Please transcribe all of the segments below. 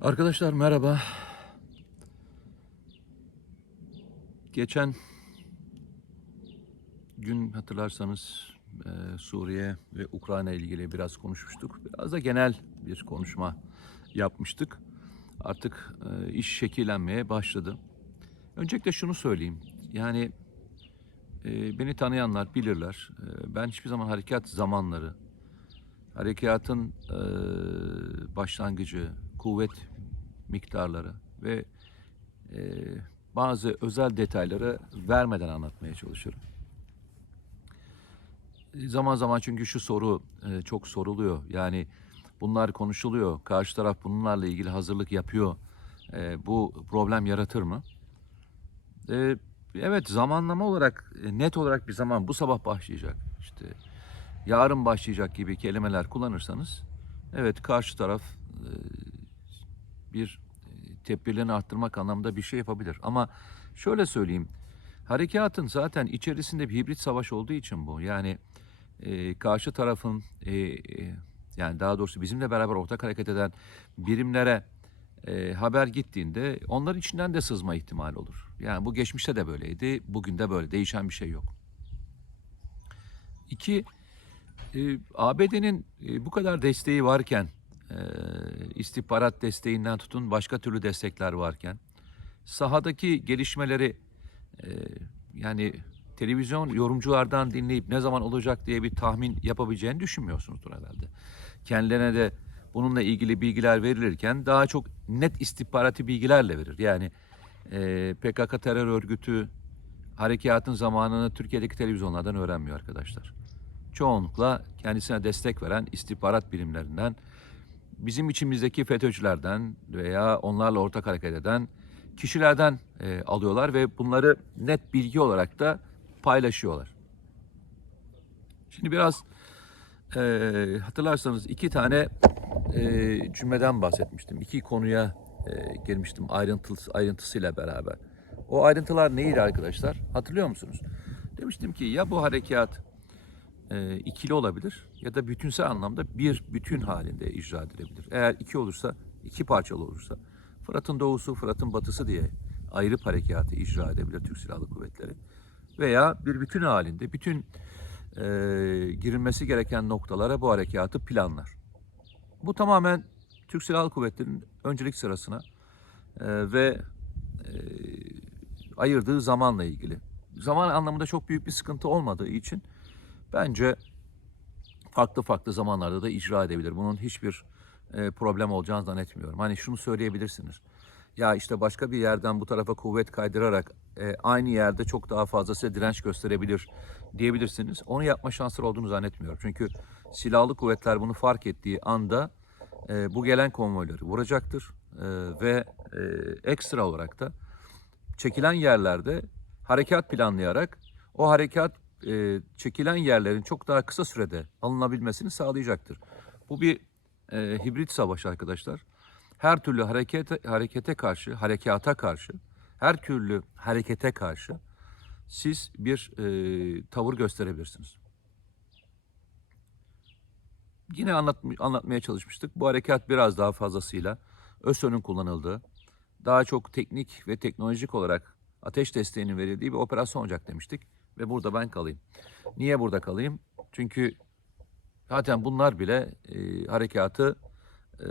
Arkadaşlar merhaba. Geçen gün hatırlarsanız e, Suriye ve Ukrayna ilgili biraz konuşmuştuk. Biraz da genel bir konuşma yapmıştık. Artık e, iş şekillenmeye başladı. Öncelikle şunu söyleyeyim. Yani e, beni tanıyanlar bilirler. Ben hiçbir zaman harekat zamanları, harekatın başlangıcı, kuvvet miktarları ve e, bazı özel detayları vermeden anlatmaya çalışırım. E, Zaman zaman çünkü şu soru e, çok soruluyor. Yani bunlar konuşuluyor. Karşı taraf bunlarla ilgili hazırlık yapıyor. E, bu problem yaratır mı? E, evet zamanlama olarak e, net olarak bir zaman bu sabah başlayacak. İşte yarın başlayacak gibi kelimeler kullanırsanız evet karşı taraf e, bir e, tedbirlerini arttırmak anlamında bir şey yapabilir. Ama şöyle söyleyeyim. Harekatın zaten içerisinde bir hibrit savaş olduğu için bu. Yani e, karşı tarafın e, e, yani daha doğrusu bizimle beraber ortak hareket eden birimlere e, haber gittiğinde onların içinden de sızma ihtimali olur. Yani bu geçmişte de böyleydi, bugün de böyle. Değişen bir şey yok. İki, e, ABD'nin e, bu kadar desteği varken, e, istihbarat desteğinden tutun başka türlü destekler varken, sahadaki gelişmeleri e, yani televizyon yorumculardan dinleyip ne zaman olacak diye bir tahmin yapabileceğini düşünmüyorsunuzdur herhalde. Kendilerine de bununla ilgili bilgiler verilirken daha çok net istihbarati bilgilerle verir. Yani e, PKK terör örgütü harekatın zamanını Türkiye'deki televizyonlardan öğrenmiyor arkadaşlar çoğunlukla kendisine destek veren istihbarat birimlerinden, bizim içimizdeki FETÖ'cülerden veya onlarla ortak hareket eden kişilerden e, alıyorlar ve bunları net bilgi olarak da paylaşıyorlar. Şimdi biraz e, hatırlarsanız iki tane e, cümleden bahsetmiştim. İki konuya e, girmiştim ayrıntısı, ayrıntısıyla beraber. O ayrıntılar neydi arkadaşlar? Hatırlıyor musunuz? Demiştim ki ya bu harekat e, ikili olabilir ya da bütünsel anlamda bir bütün halinde icra edilebilir. Eğer iki olursa, iki parçalı olursa Fırat'ın doğusu, Fırat'ın batısı diye ayrı harekatı icra edebilir Türk Silahlı Kuvvetleri. Veya bir bütün halinde bütün e, girilmesi gereken noktalara bu harekatı planlar. Bu tamamen Türk Silahlı Kuvvetleri'nin öncelik sırasına e, ve e, ayırdığı zamanla ilgili. Zaman anlamında çok büyük bir sıkıntı olmadığı için bence farklı farklı zamanlarda da icra edebilir. Bunun hiçbir e, problem olacağını zannetmiyorum. Hani şunu söyleyebilirsiniz. Ya işte başka bir yerden bu tarafa kuvvet kaydırarak e, aynı yerde çok daha fazla size direnç gösterebilir diyebilirsiniz. Onu yapma şansları olduğunu zannetmiyorum. Çünkü silahlı kuvvetler bunu fark ettiği anda e, bu gelen konvoyları vuracaktır. E, ve e, ekstra olarak da çekilen yerlerde harekat planlayarak o harekat e, çekilen yerlerin çok daha kısa sürede alınabilmesini sağlayacaktır. Bu bir e, hibrit savaş arkadaşlar. Her türlü harekete, harekete karşı, harekata karşı, her türlü harekete karşı siz bir e, tavır gösterebilirsiniz. Yine anlat, anlatmaya çalışmıştık. Bu harekat biraz daha fazlasıyla ÖSÖ'nün kullanıldığı, daha çok teknik ve teknolojik olarak ateş desteğinin verildiği bir operasyon olacak demiştik. Ve burada ben kalayım. Niye burada kalayım? Çünkü zaten bunlar bile e, harekatı e,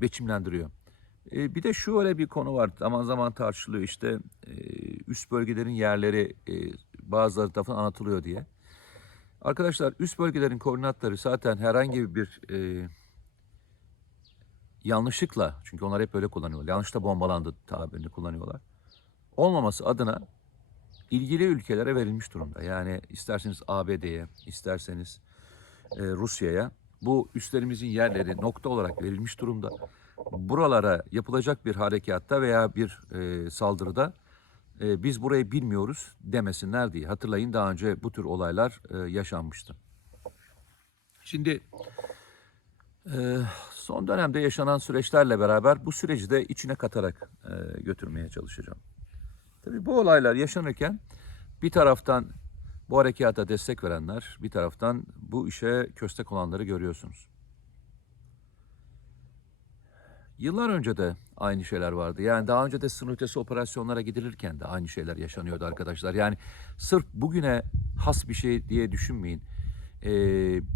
biçimlendiriyor. E, bir de şu öyle bir konu var. Zaman zaman tartışılıyor işte e, üst bölgelerin yerleri e, bazıları tarafından anlatılıyor diye. Arkadaşlar üst bölgelerin koordinatları zaten herhangi bir e, yanlışlıkla çünkü onlar hep öyle kullanıyorlar. Yanlışta bombalandı tabirini kullanıyorlar. Olmaması adına ilgili ülkelere verilmiş durumda. Yani isterseniz ABD'ye, isterseniz e, Rusya'ya bu üslerimizin yerleri nokta olarak verilmiş durumda. Buralara yapılacak bir harekatta veya bir e, saldırıda e, biz burayı bilmiyoruz demesinler diye. Hatırlayın daha önce bu tür olaylar e, yaşanmıştı. Şimdi e, son dönemde yaşanan süreçlerle beraber bu süreci de içine katarak e, götürmeye çalışacağım. Tabii bu olaylar yaşanırken bir taraftan bu harekata destek verenler, bir taraftan bu işe köstek olanları görüyorsunuz. Yıllar önce de aynı şeyler vardı. Yani daha önce de sınır ötesi operasyonlara gidilirken de aynı şeyler yaşanıyordu arkadaşlar. Yani sırf bugüne has bir şey diye düşünmeyin. Ee,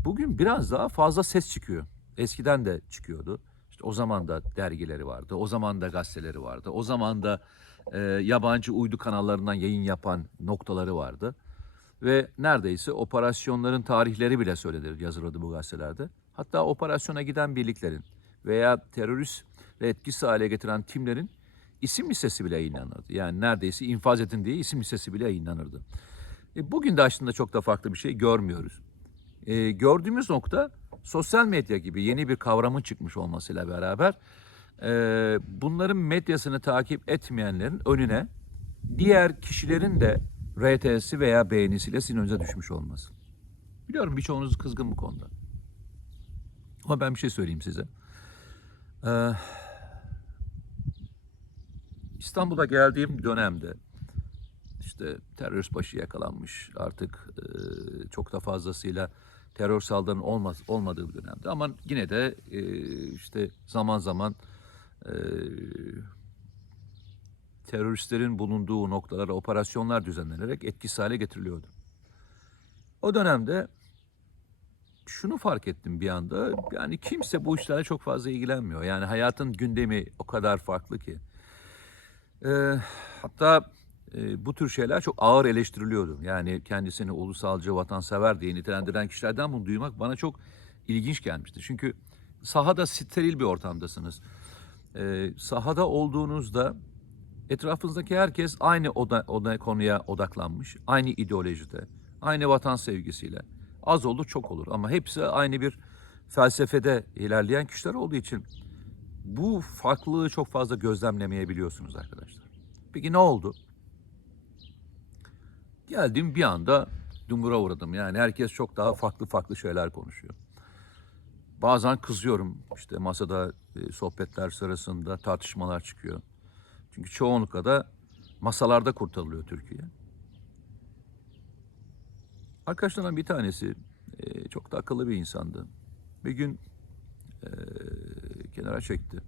bugün biraz daha fazla ses çıkıyor. Eskiden de çıkıyordu. İşte o zaman da dergileri vardı. O zaman da gazeteleri vardı. O zaman da e, yabancı uydu kanallarından yayın yapan noktaları vardı. Ve neredeyse operasyonların tarihleri bile söylenir, yazılırdı bu gazetelerde. Hatta operasyona giden birliklerin veya terörist ve etkisiz hale getiren timlerin isim listesi bile yayınlanırdı. Yani neredeyse infaz edin diye isim listesi bile yayınlanırdı. E, bugün de aslında çok da farklı bir şey görmüyoruz. E, gördüğümüz nokta sosyal medya gibi yeni bir kavramın çıkmış olmasıyla beraber e, bunların medyasını takip etmeyenlerin önüne diğer kişilerin de RTS'i veya beğenisiyle sizin önünüze düşmüş olması. Biliyorum birçoğunuz kızgın bu konuda. Ama ben bir şey söyleyeyim size. Ee, İstanbul'a geldiğim dönemde işte terörist başı yakalanmış artık e, çok da fazlasıyla terör saldırının olmaz, olmadığı bir dönemde ama yine de e, işte zaman zaman e, teröristlerin bulunduğu noktalara operasyonlar düzenlenerek etkisiz hale getiriliyordu. O dönemde şunu fark ettim bir anda. Yani kimse bu işlerle çok fazla ilgilenmiyor. Yani hayatın gündemi o kadar farklı ki. Ee, hatta e, bu tür şeyler çok ağır eleştiriliyordu. Yani kendisini ulusalcı, vatansever diye nitelendiren kişilerden bunu duymak bana çok ilginç gelmişti. Çünkü sahada steril bir ortamdasınız. Ee, sahada olduğunuzda etrafınızdaki herkes aynı oda, oda konuya odaklanmış, aynı ideolojide, aynı vatan sevgisiyle. Az olur çok olur ama hepsi aynı bir felsefede ilerleyen kişiler olduğu için bu farklılığı çok fazla gözlemlemeyebiliyorsunuz arkadaşlar. Peki ne oldu? Geldim bir anda dumura uğradım. Yani herkes çok daha farklı farklı şeyler konuşuyor. Bazen kızıyorum işte masada e, sohbetler sırasında tartışmalar çıkıyor. Çünkü çoğunlukla da masalarda kurtarılıyor Türkiye. Arkadaşlarımdan bir tanesi e, çok da akıllı bir insandı. Bir gün e, kenara çekti.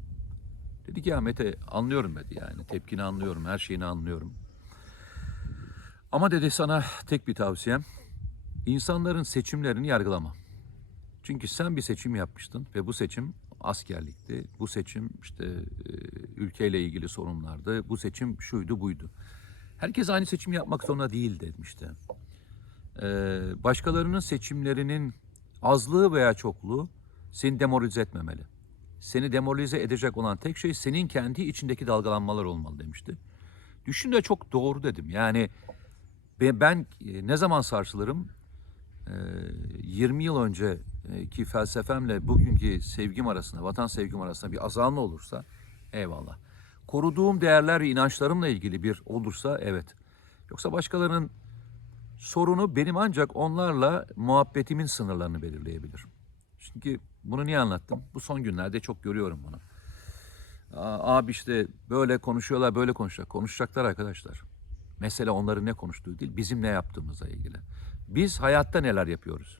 Dedi ki Ahmet'e anlıyorum dedi yani. Tepkini anlıyorum, her şeyini anlıyorum. Ama dedi sana tek bir tavsiyem. insanların seçimlerini yargılama. Çünkü sen bir seçim yapmıştın ve bu seçim askerlikti. Bu seçim işte e, ülkeyle ilgili sorunlardı. Bu seçim şuydu buydu. Herkes aynı seçim yapmak zorunda değil demişti. Ee, başkalarının seçimlerinin azlığı veya çokluğu seni demoralize etmemeli. Seni demoralize edecek olan tek şey senin kendi içindeki dalgalanmalar olmalı demişti. Düşün de çok doğru dedim. Yani ben, e, ne zaman sarsılırım? Ee, 20 yıl önceki felsefemle bugünkü sevgim arasında, vatan sevgim arasında bir azalma olursa eyvallah. Koruduğum değerler inançlarımla ilgili bir olursa evet. Yoksa başkalarının sorunu benim ancak onlarla muhabbetimin sınırlarını belirleyebilir. Çünkü bunu niye anlattım? Bu son günlerde çok görüyorum bunu. Abi işte böyle konuşuyorlar, böyle konuşacak. Konuşacaklar arkadaşlar. Mesele onların ne konuştuğu değil, bizim ne yaptığımızla ilgili. Biz hayatta neler yapıyoruz?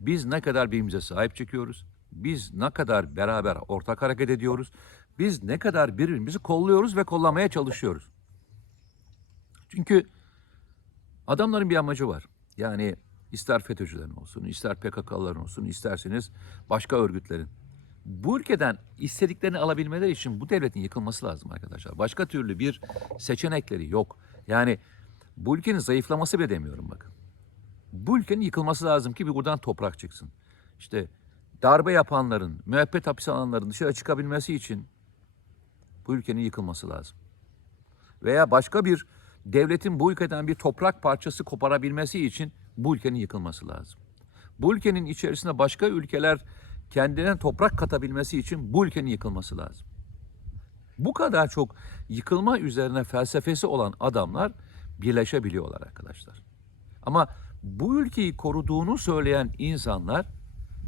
Biz ne kadar birbirimize sahip çıkıyoruz? Biz ne kadar beraber ortak hareket ediyoruz? Biz ne kadar birbirimizi kolluyoruz ve kollamaya çalışıyoruz? Çünkü adamların bir amacı var. Yani ister FETÖ'cülerin olsun, ister PKK'ların olsun, isterseniz başka örgütlerin. Bu ülkeden istediklerini alabilmeleri için bu devletin yıkılması lazım arkadaşlar. Başka türlü bir seçenekleri yok. Yani bu ülkenin zayıflaması bile demiyorum bakın. Bu ülkenin yıkılması lazım ki bir buradan toprak çıksın. İşte darbe yapanların, müebbet hapis alanların dışarı çıkabilmesi için bu ülkenin yıkılması lazım. Veya başka bir devletin bu ülkeden bir toprak parçası koparabilmesi için bu ülkenin yıkılması lazım. Bu ülkenin içerisinde başka ülkeler kendine toprak katabilmesi için bu ülkenin yıkılması lazım. Bu kadar çok yıkılma üzerine felsefesi olan adamlar birleşebiliyorlar arkadaşlar. Ama bu ülkeyi koruduğunu söyleyen insanlar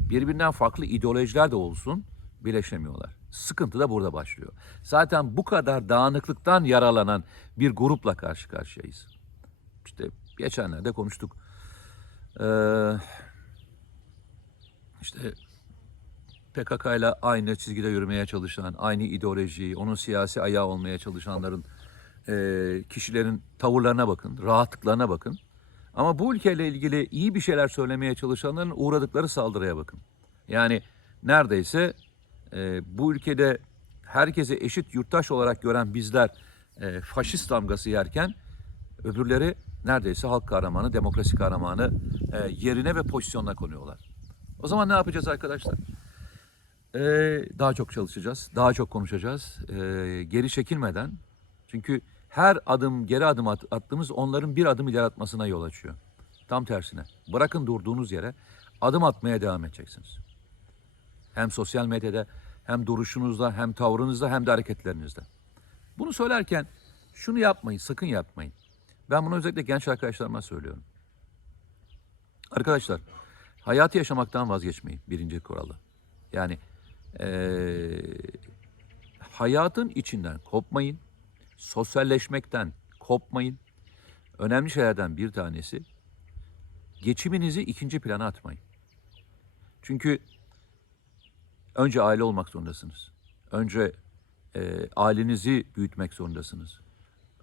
birbirinden farklı ideolojiler de olsun birleşemiyorlar. Sıkıntı da burada başlıyor. Zaten bu kadar dağınıklıktan yaralanan bir grupla karşı karşıyayız. İşte geçenlerde konuştuk. Ee, işte PKK ile aynı çizgide yürümeye çalışan, aynı ideolojiyi, onun siyasi ayağı olmaya çalışanların e, kişilerin tavırlarına bakın, rahatlıklarına bakın. Ama bu ülkeyle ilgili iyi bir şeyler söylemeye çalışanların uğradıkları saldırıya bakın. Yani neredeyse e, bu ülkede herkesi eşit yurttaş olarak gören bizler e, faşist damgası yerken öbürleri neredeyse halk kahramanı, demokrasi kahramanı e, yerine ve pozisyonuna konuyorlar. O zaman ne yapacağız arkadaşlar? Ee, daha çok çalışacağız, daha çok konuşacağız. Ee, geri çekilmeden. Çünkü her adım geri adım at- attığımız onların bir adım ileri atmasına yol açıyor. Tam tersine. Bırakın durduğunuz yere adım atmaya devam edeceksiniz. Hem sosyal medyada hem duruşunuzda hem tavrınızda hem de hareketlerinizde. Bunu söylerken şunu yapmayın, sakın yapmayın. Ben bunu özellikle genç arkadaşlarıma söylüyorum. Arkadaşlar, hayatı yaşamaktan vazgeçmeyin birinci kuralı. Yani eee, hayatın içinden kopmayın, sosyalleşmekten kopmayın. Önemli şeylerden bir tanesi, geçiminizi ikinci plana atmayın. Çünkü önce aile olmak zorundasınız. Önce eee, ailenizi büyütmek zorundasınız.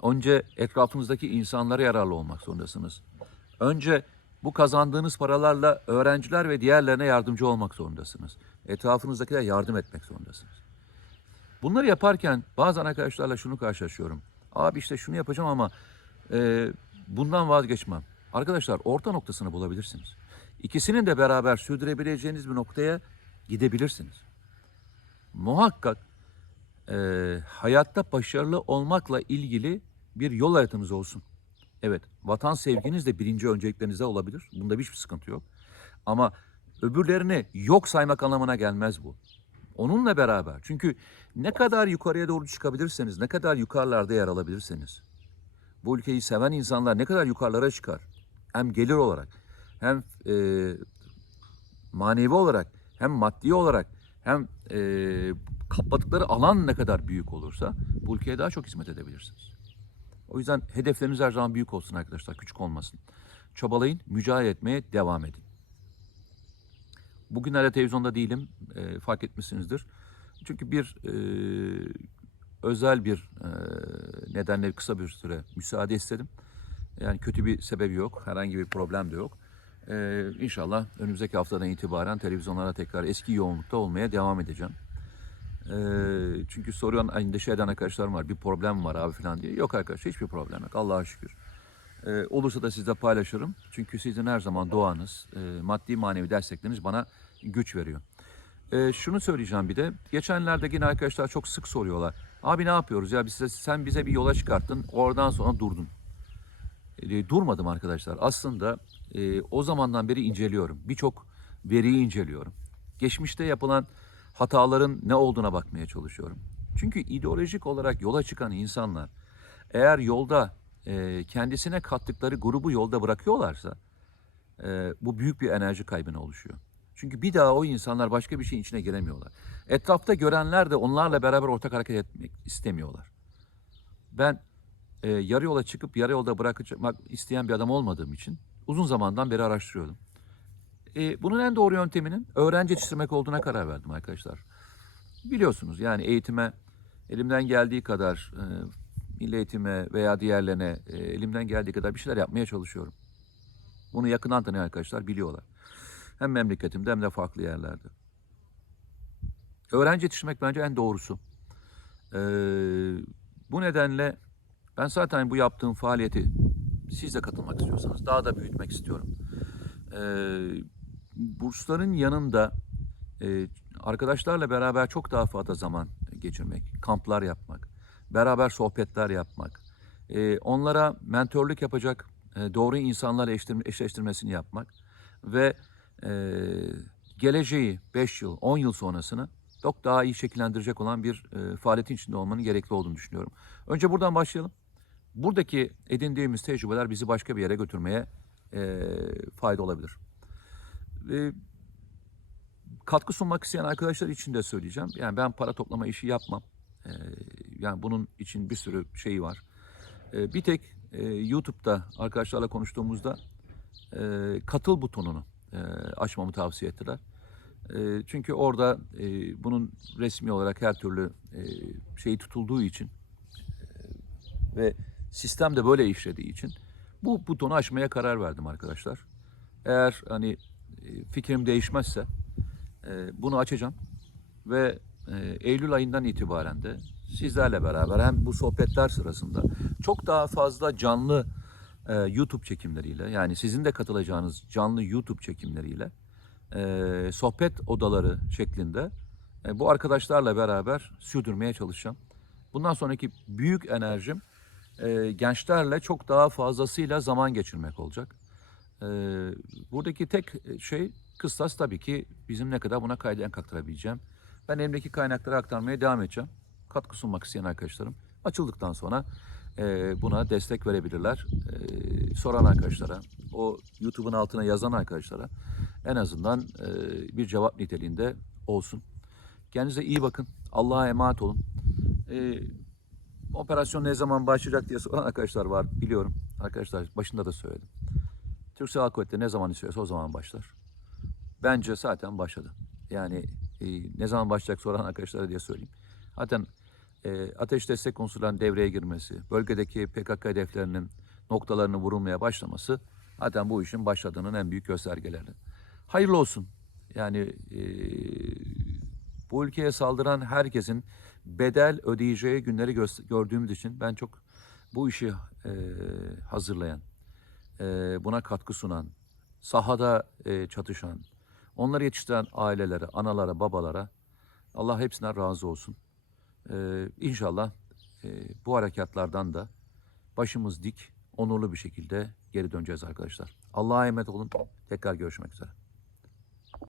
Önce etrafınızdaki insanlara yararlı olmak zorundasınız. Önce bu kazandığınız paralarla öğrenciler ve diğerlerine yardımcı olmak zorundasınız. Etrafınızdakilere yardım etmek zorundasınız. Bunları yaparken bazen arkadaşlarla şunu karşılaşıyorum. Abi işte şunu yapacağım ama e, bundan vazgeçmem. Arkadaşlar orta noktasını bulabilirsiniz. İkisinin de beraber sürdürebileceğiniz bir noktaya gidebilirsiniz. Muhakkak e, hayatta başarılı olmakla ilgili bir yol haritanız olsun. Evet, vatan sevginiz de birinci önceliklerinizde olabilir. Bunda hiçbir sıkıntı yok. Ama öbürlerini yok saymak anlamına gelmez bu. Onunla beraber. Çünkü ne kadar yukarıya doğru çıkabilirseniz, ne kadar yukarılarda yer alabilirseniz, bu ülkeyi seven insanlar ne kadar yukarılara çıkar. Hem gelir olarak, hem e, manevi olarak, hem maddi olarak, hem e, kapladıkları alan ne kadar büyük olursa bu ülkeye daha çok hizmet edebilirsiniz. O yüzden hedefleriniz her zaman büyük olsun arkadaşlar, küçük olmasın. Çabalayın, mücadele etmeye devam edin. Bugünlerde televizyonda değilim, e, fark etmişsinizdir. Çünkü bir e, özel bir e, nedenle kısa bir süre müsaade istedim. Yani kötü bir sebebi yok, herhangi bir problem de yok. E, inşallah önümüzdeki haftadan itibaren televizyonlara tekrar eski yoğunlukta olmaya devam edeceğim. Çünkü soruyan, endişe eden arkadaşlarım var. Bir problem var abi falan diye. Yok arkadaşlar hiçbir problem yok. Allah'a şükür. E, olursa da sizle paylaşırım. Çünkü sizin her zaman doğanız, e, maddi manevi destekleriniz bana güç veriyor. E, şunu söyleyeceğim bir de. Geçenlerde yine arkadaşlar çok sık soruyorlar. Abi ne yapıyoruz ya biz size- sen bize bir yola çıkarttın oradan sonra durdun. E, durmadım arkadaşlar. Aslında e, o zamandan beri inceliyorum. Birçok veriyi inceliyorum. Geçmişte yapılan hataların ne olduğuna bakmaya çalışıyorum. Çünkü ideolojik olarak yola çıkan insanlar eğer yolda e, kendisine kattıkları grubu yolda bırakıyorlarsa e, bu büyük bir enerji kaybına oluşuyor. Çünkü bir daha o insanlar başka bir şeyin içine giremiyorlar. Etrafta görenler de onlarla beraber ortak hareket etmek istemiyorlar. Ben e, yarı yola çıkıp yarı yolda bırakmak isteyen bir adam olmadığım için uzun zamandan beri araştırıyordum. E, bunun en doğru yönteminin öğrenci yetiştirmek olduğuna karar verdim arkadaşlar. Biliyorsunuz yani eğitime elimden geldiği kadar e, milli eğitime veya diğerlerine e, elimden geldiği kadar bir şeyler yapmaya çalışıyorum. Bunu yakından tanıyan arkadaşlar biliyorlar. Hem memleketimde hem de farklı yerlerde. Öğrenci yetiştirmek bence en doğrusu. Ee, bu nedenle ben zaten bu yaptığım faaliyeti siz de katılmak istiyorsanız daha da büyütmek istiyorum. Ee, bursların yanında e, arkadaşlarla beraber çok daha fazla zaman geçirmek, kamplar yapmak, beraber sohbetler yapmak, e, onlara mentorluk yapacak e, doğru insanlarla eşleştirme- eşleştirmesini yapmak ve geleceği 5 yıl, 10 yıl sonrasını çok daha iyi şekillendirecek olan bir e, faaliyetin içinde olmanın gerekli olduğunu düşünüyorum. Önce buradan başlayalım. Buradaki edindiğimiz tecrübeler bizi başka bir yere götürmeye fayda olabilir. E, katkı sunmak isteyen arkadaşlar için de söyleyeceğim. Yani ben para toplama işi yapmam. E, yani bunun için bir sürü şey var. E, bir tek e, YouTube'da arkadaşlarla konuştuğumuzda e, katıl butonunu e, açmamı tavsiye ettiler. E, çünkü orada e, bunun resmi olarak her türlü e, şeyi tutulduğu için e, ve sistem de böyle işlediği için bu butonu açmaya karar verdim arkadaşlar. Eğer hani fikrim değişmezse e, bunu açacağım ve e, Eylül ayından itibaren de sizlerle beraber hem bu sohbetler sırasında çok daha fazla canlı e, YouTube çekimleriyle yani sizin de katılacağınız canlı YouTube çekimleriyle sohbet odaları şeklinde bu arkadaşlarla beraber sürdürmeye çalışacağım. Bundan sonraki büyük enerjim gençlerle çok daha fazlasıyla zaman geçirmek olacak. E, buradaki tek şey kıstas tabii ki bizim ne kadar buna kayden kaktırabileceğim. Ben elimdeki kaynakları aktarmaya devam edeceğim. Katkı sunmak isteyen arkadaşlarım açıldıktan sonra e, buna destek verebilirler. E, soran arkadaşlara, o YouTube'un altına yazan arkadaşlara en azından e, bir cevap niteliğinde olsun. Kendinize iyi bakın. Allah'a emanet olun. E, operasyon ne zaman başlayacak diye soran arkadaşlar var biliyorum. Arkadaşlar başında da söyledim. Türk Silahlı Kuvvetleri ne zaman istiyorsa o zaman başlar. Bence zaten başladı. Yani e, ne zaman başlayacak soran arkadaşlara diye söyleyeyim. Zaten e, ateş destek konsularının devreye girmesi, bölgedeki PKK hedeflerinin noktalarını vurulmaya başlaması zaten bu işin başladığının en büyük göstergeleri. Hayırlı olsun. Yani e, bu ülkeye saldıran herkesin bedel ödeyeceği günleri gö- gördüğümüz için ben çok bu işi e, hazırlayan, buna katkı sunan, sahada e, çatışan, onları yetiştiren ailelere, analara, babalara Allah hepsinden razı olsun. E, inşallah e, bu harekatlardan da başımız dik, onurlu bir şekilde geri döneceğiz arkadaşlar. Allah'a emanet olun. Tekrar görüşmek üzere.